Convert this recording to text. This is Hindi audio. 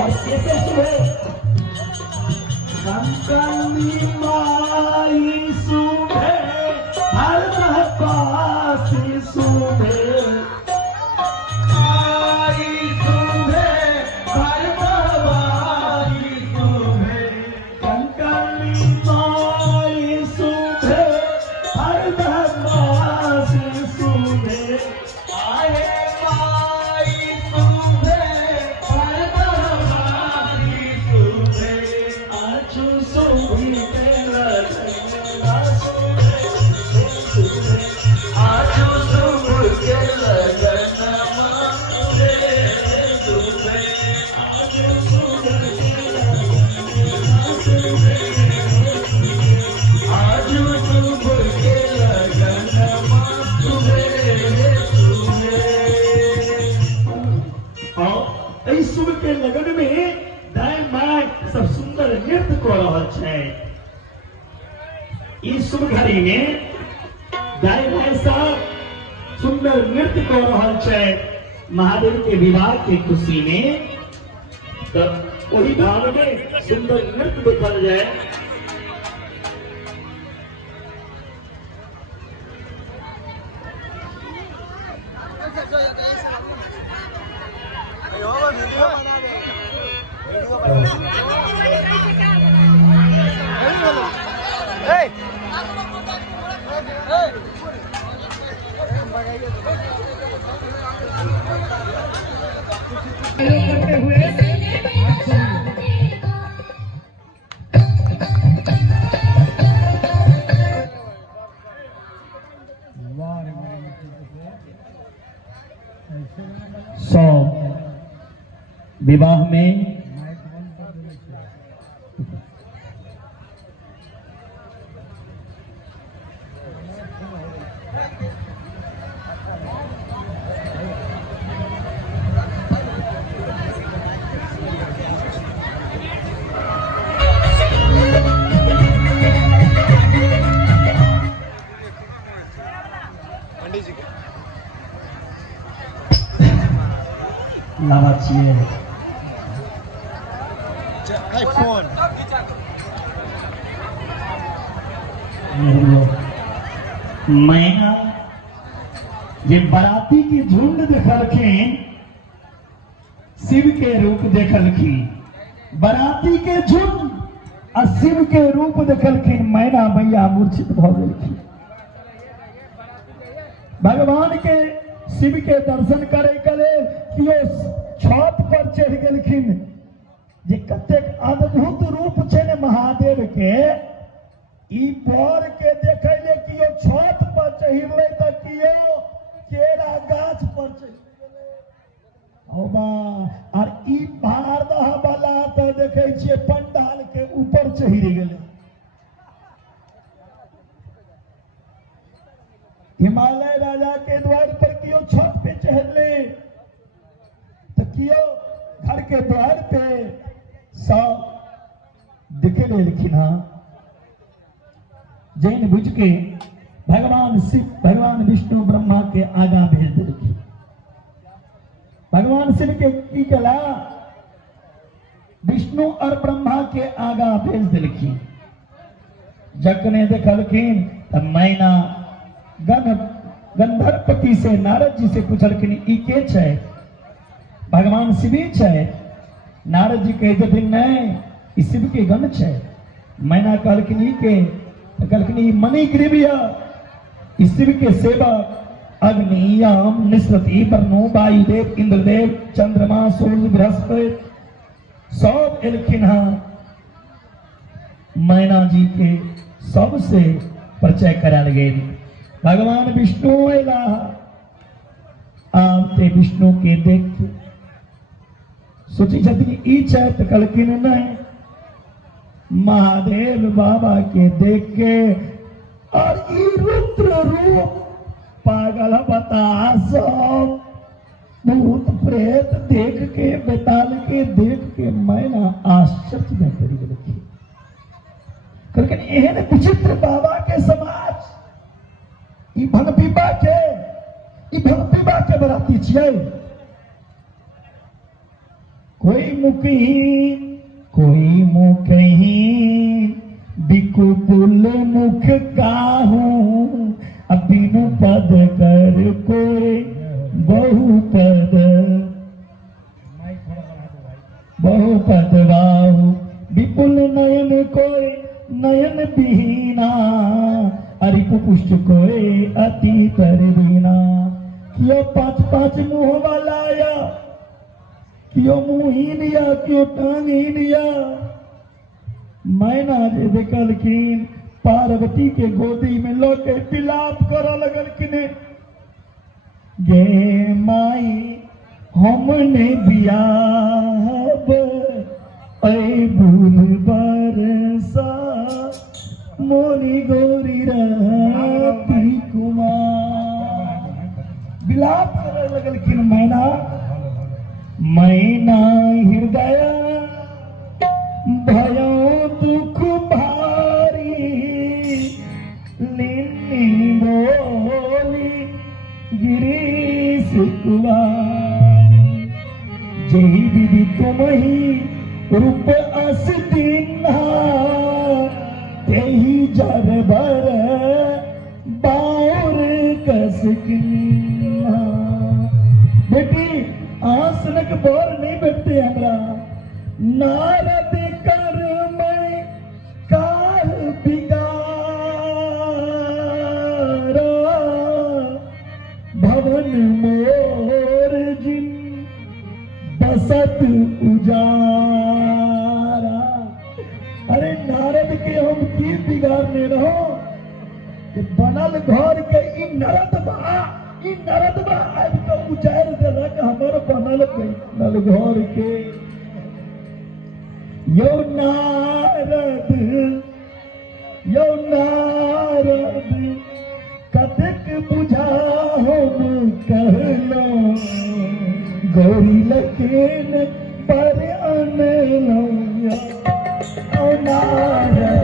और कैसे सुबह कंकनी माई सुबह हर पासी सुबह के लगन में दाई माय सब सुंदर नृत्य को रहल छै। इस शुभ घड़ी में दाई माय सब सुंदर नृत्य को रहल छै महादेव के विवाह के खुशी में। तो वही भाव में सुंदर नृत्य देखल जाए। विवाह में लावा चाहिए iPhone मैना ये बाराती की झुंड देखलखिन शिव के रूप देखलखिन। बाराती के झुंड और शिव के रूप देखलखिन मैना मैया मूर्छित भ गेलखिन। भगवान के शिव के दर्शन करे के लेल कियो छत पर चढ़ गेलखिन। जे कतेक अद्भुत रूप छै ने महादेव के, ई बर के देखे ले कियो छत पर चढ़ले त कियो केरा गाछ पर चढ़ गेलै। औबा और ई भारदह वाला तो देखे छियै पंडाल के ऊपर चढ़ गेलै। हिमालय राजा के द्वार पर कियो छत पे चढ़ले तो कियो घर के द्वार पे सब दिखे लेकिन हाँ जैन बुझ के भगवान शिव भगवान विष्णु ब्रह्मा के आगा भेज दिलखिन। भगवान शिव के की कला विष्णु और ब्रह्मा के आगा भेज दिलखिन। जखने देखलखिन तब मैना गंधर्वपति से नारद जी से पूछलखिन ई के छै? भगवान शिवी छै। नारद जी कहे छथिन नहीं ई शिव के गण छै। मैना कहलखिन ई के? कहलखिन ई मणिग्रीव ई शिव के सेवक अग्नि यम निस्रति वरुण वायुदेव इंद्रदेव चंद्रमा सूर्य बृहस्पति सब एलखिन। मैना जी के सबसे परिचय कराल गए। भगवान विष्णु एला आते विष्णु के देख सोची छथिन ई छै त कहलखिन नहीं महादेव बाबा के देख के और ई रुद्र रूप पागल बतास भूत प्रेत देख के बेताल के देख के मैना आश्चर्य में पड़ गई। एहन विचित्र बाबा के समाज ई भंगपीबा के बराती छियै। कोई मुखहीन बिकुपुल मुख काहू, बिनु पद कर कोई बहुपद बाहु, विपुल नयन कोई नयन बिहीना, अरिपु पुष्ट कोई अति परवीना। क्यों पांच मुंह वाला या क्यों मुंहीन या क्यों टांगहीन या। मैना जे देखलखिन पार्वती के गोदी में लोटे विलाप कर लगलखिन, गे माई हमने बियाहब ऐ भूल बरसा, मोरी गोरी राती कुमार। विलाप कर लगलखिन मैना हृदय भयो दुख भारी, लिन्नी बोली गिरीश कुमारी। जही विधि तुम ही रूप अस दीन्हा, तेही जर भर बाउर कस किन्हा। बेटी आसनक बोर नहीं बैठते हमरा, नारद कर मैं काल बिगारा, भवन मोर जिन बसत उजारा। अरे नारद के हम की बिगाड़ने रहो, कि बनल घर के ई नरदबा अब तो उजाड़ देलक हमर बनल घर के। यो नारद कतेक बुझाहो कहलो, गौरी लकेन पर अनलो। ओ नारद